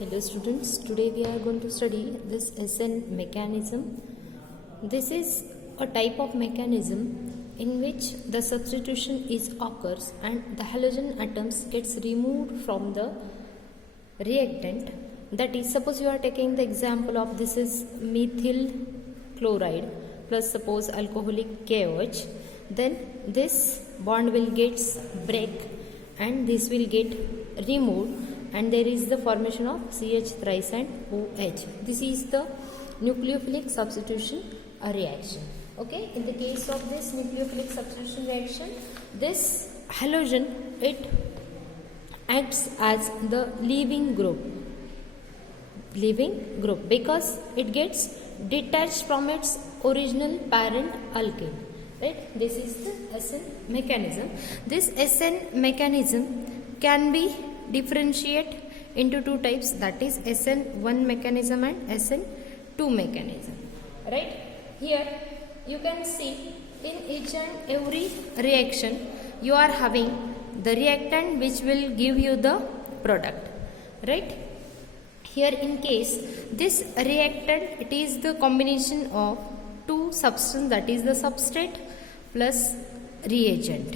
Hello students, today we are going to study this SN mechanism. This is a type of mechanism in which the substitution is occurs and the halogen atoms gets removed from the reactant. That is, suppose you are taking the example of this is methyl chloride plus suppose alcoholic KOH, then this bond will get break and this will get removed and there is the formation of CH thrice and OH. This is the nucleophilic substitution reaction. Okay, in the case of this nucleophilic substitution reaction, this halogen it acts as the leaving group because it gets detached from its original parent alkane. Right, this is the SN mechanism. This SN mechanism can be differentiate into two types, that is SN1 mechanism and SN2 mechanism. Right, here you can see in each and every reaction you are having the reactant which will give you the product. Right, here in case this reactant, it is the combination of two substance, that is the substrate plus reagent.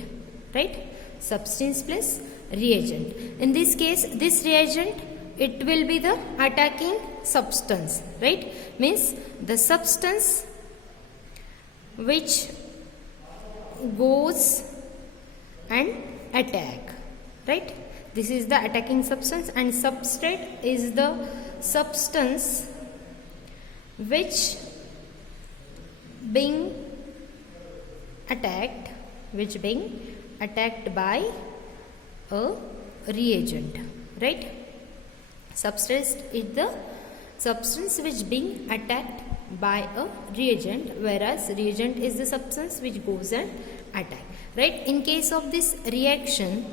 Right, substance plus reagent. In this case, this reagent it will be the attacking substance. Right, means the substance which goes and attack. Right, this is the attacking substance and substrate is the substance which being attacked by a reagent. Right, substance is the substance which being attacked by a reagent, whereas reagent is the substance which goes and attack. Right, in case of this reaction,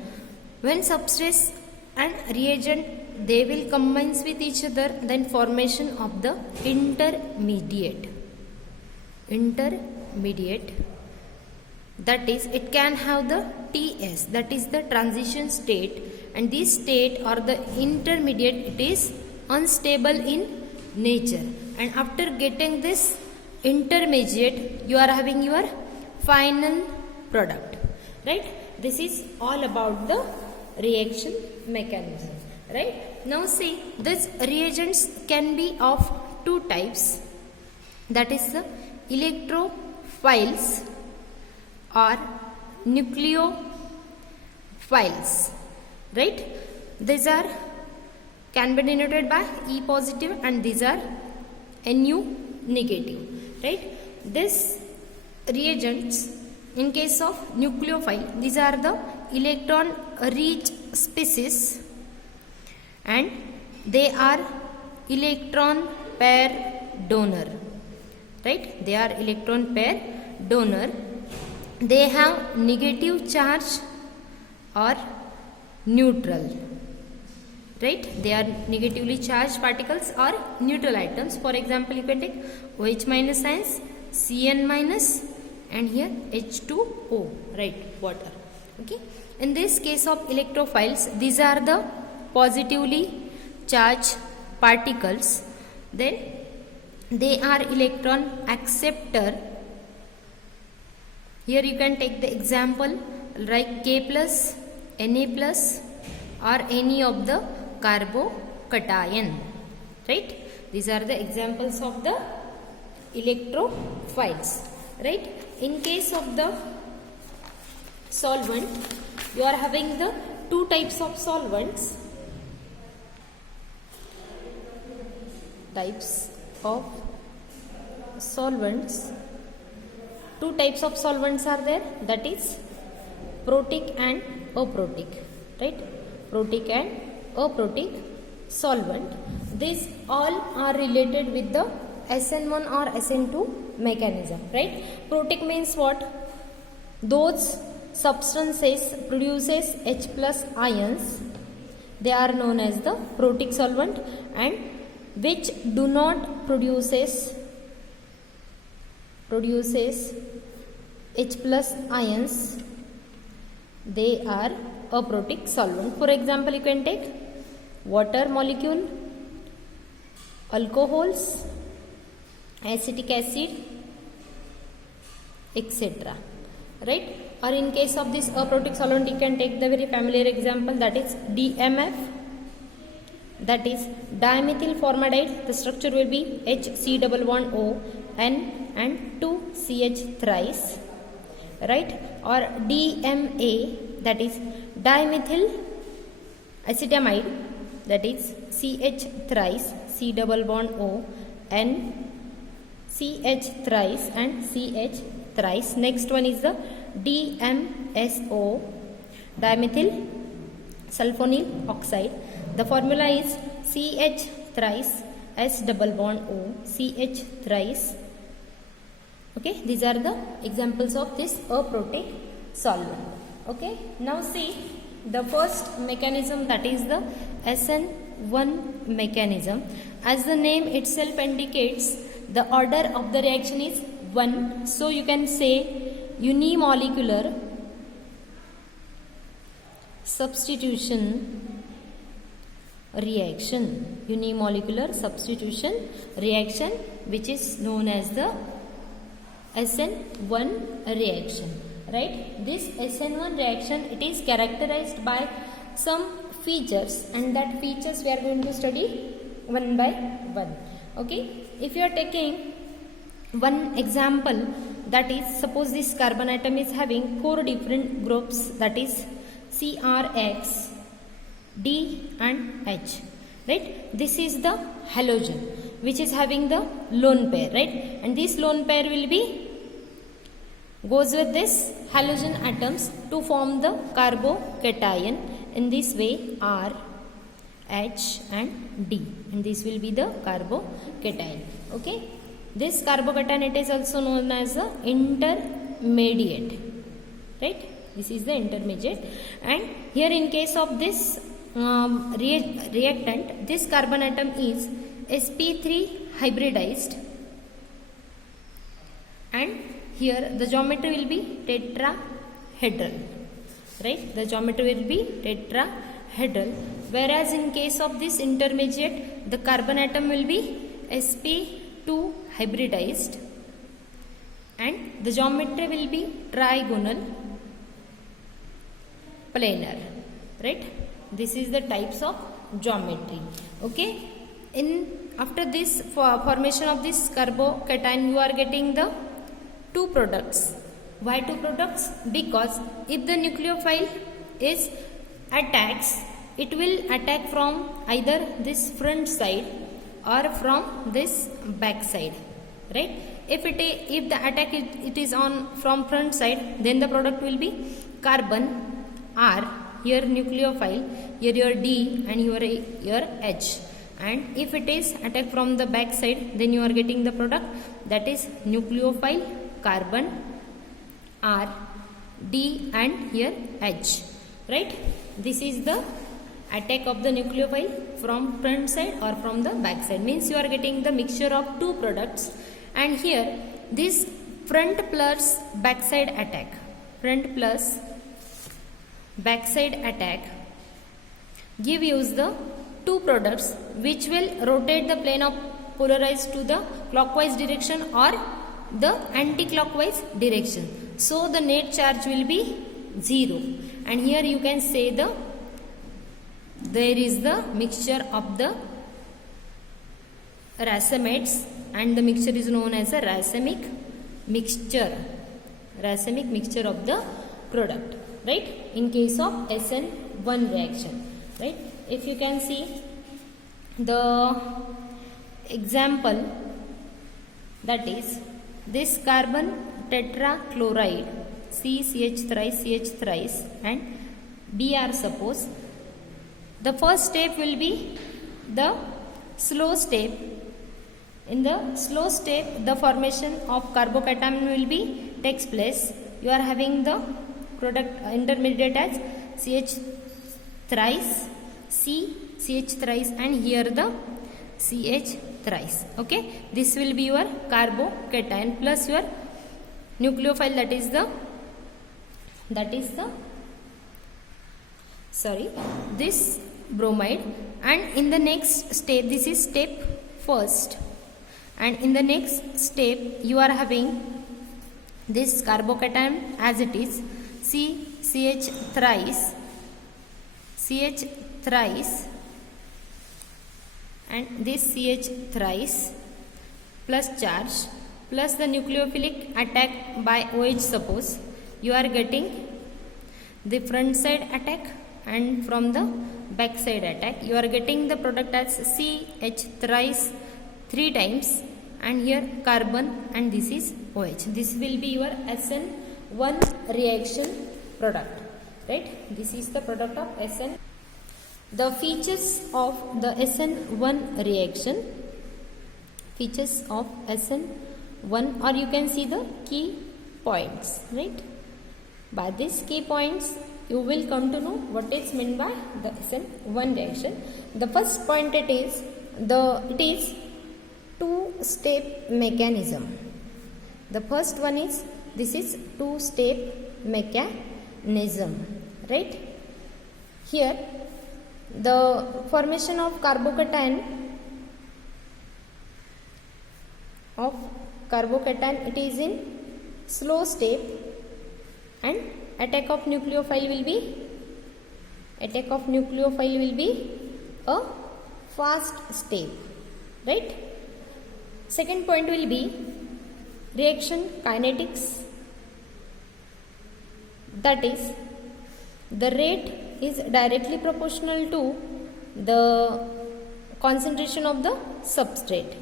when substance and reagent they will combine with each other, then formation of the intermediate, that is it can have the TS, that is the transition state, and this state or the intermediate it is unstable in nature, and after getting this intermediate you are having your final product. Right, this is all about the reaction mechanism. Right, now see, these reagents can be of two types, that is the electrophiles or nucleophiles. Right, these are can be denoted by E positive and these are Nu negative. Right, this reagents in case of nucleophile, these are the electron rich species and they are electron pair donor. Right, they are electron pair donor. They have negative charge or neutral. Right, they are negatively charged particles or neutral atoms. For example, you can take OH minus ions, Cn minus, and here H2O, right, water. Okay, in this case of electrophiles, these are the positively charged particles. Then they are electron acceptor. Here you can take the example like K plus, Na plus, or any of the carbocation. Right, these are the examples of the electrophiles. Right, in case of the solvent, you are having the two types of solvents. Two types of solvents are there, that is protic and aprotic. Right, protic and aprotic solvent. These all are related with the SN1 or SN2 mechanism. Right, protic means what? Those substances produces H plus ions, they are known as the protic solvent, and which do not produces H plus ions, they are aprotic solvent. For example, you can take water molecule alcohols, acetic acid, etc. Right? Or in case of this aprotic solvent, you can take the very familiar example, that is DMF, that is dimethyl formaldehyde. The structure will be HC11O N and 2CH thrice, right? Or DMA, that is dimethyl acetamide, that is CH thrice, C double bond O N, CH thrice and CH thrice. Next one is the DMSO, dimethyl sulfonyl oxide. The formula is CH thrice, S double bond O, CH thrice. Okay, these are the examples of this aprotic solvent. Okay, now see the first mechanism, that is the SN1 mechanism. As the name itself indicates, the order of the reaction is 1. So you can say unimolecular substitution reaction, unimolecular substitution reaction, which is known as the SN1 reaction, right? This SN1 reaction, it is characterized by some features, and that features we are going to study one by one. Okay, if you are taking one example, that is, suppose this carbon atom is having 4 different groups, that is CRX, D and H, right? This is the halogen which is having the lone pair, right? And this lone pair will be goes with this halogen atoms to form the carbocation. In this way, R, H and D, and this will be the carbocation. Okay, this carbocation, it is also known as the intermediate, right? This is the intermediate. And here in case of this reactant, this carbon atom is sp3 hybridized, and here the geometry will be tetrahedral, right? The geometry will be tetrahedral, whereas in case of this intermediate, the carbon atom will be sp2 hybridized, and the geometry will be trigonal planar, right? This is the types of geometry. Okay, after this formation of this carbocation, you are getting the 2 products. Why 2 products? Because if the nucleophile is attacks, it will attack from either this front side or from this back side, right? If the attack it is on from front side, then the product will be carbon R, here nucleophile, here your D and your H. And if it is attack from the back side, then you are getting the product, that is nucleophile carbon R, D and here H, right? This is the attack of the nucleophile from front side or from the back side, means you are getting the mixture of 2 products. And here this front plus backside attack, front plus backside attack give you the 2 products which will rotate the plane of polarized to the clockwise direction or the anti-clockwise direction. So the net charge will be 0, and here you can say there is the mixture of the racemates, and the mixture is known as a racemic mixture of the product, right? In case of SN1 reaction, right? If you can see the example, that is this carbon tetrachloride, CH thrice and Br, suppose. The first step will be the slow step. In the slow step, the formation of carbocation will be takes place. You are having the product intermediate as CH thrice, CH thrice and here the CH thrice. Okay, this will be your carbocation plus your nucleophile, that is this bromide. And in the next step, this is step first, and in the next step you are having this carbocation as it is CH thrice and this CH thrice plus charge plus the nucleophilic attack by OH. Suppose you are getting the front side attack and from the back side attack you are getting the product as CH thrice 3 times and here carbon and this is OH. This will be your SN1 reaction product, right? This is the product of SN. The features of the SN1 reaction, features of SN1, or you can see the key points, right? By these key points you will come to know what is meant by the SN1 reaction. The first point it is two-step mechanism. The first one is this is two-step mechanism, right? Here the formation of carbocation it is in slow step and attack of nucleophile will be a fast step, right? Second point will be reaction kinetics, that is the rate is directly proportional to the concentration of the substrate.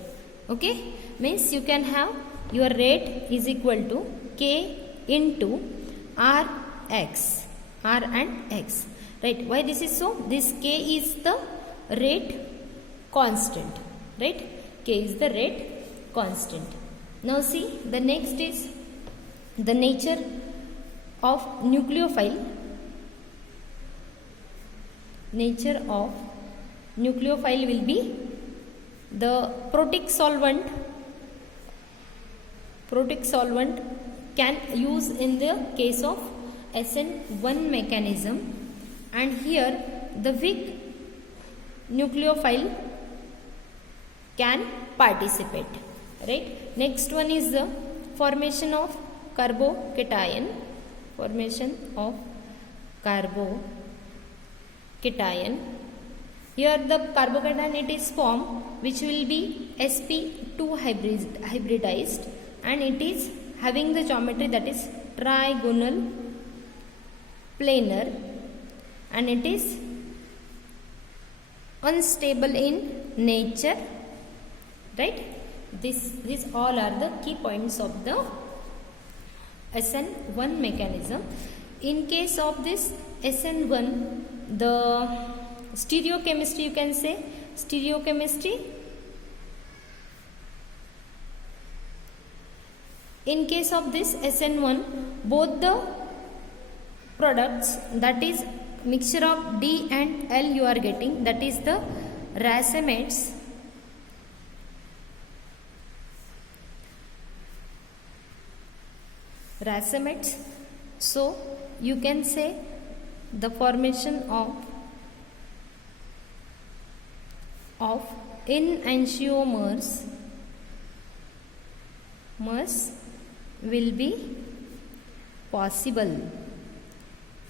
Okay, means you can have your rate is equal to K into Rx, R and X, right? Why this is so? This K is the rate constant, right? K is the rate constant. Now see, the next is the nature of nucleophile. Nature of nucleophile will be the protic solvent can use in the case of SN1 mechanism, and here the weak nucleophile can participate, right? Next one is the formation of carbocation. Here the carbocation it is formed which will be sp2 hybridized and it is having the geometry that is trigonal planar and it is unstable in nature, right? These all are the key points of the SN1 mechanism. In case of this SN1, the stereochemistry, you can say stereochemistry. In case of this SN1, both the products, that is mixture of D and L you are getting, that is the racemates. So you can say the formation of enantiomers will be possible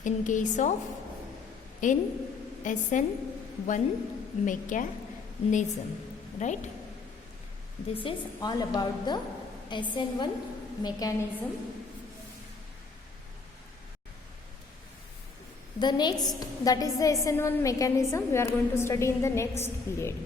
in case of in SN1 mechanism, right? This is all about the SN1 mechanism. The next, that is the SN1 mechanism, we are going to study in the next period.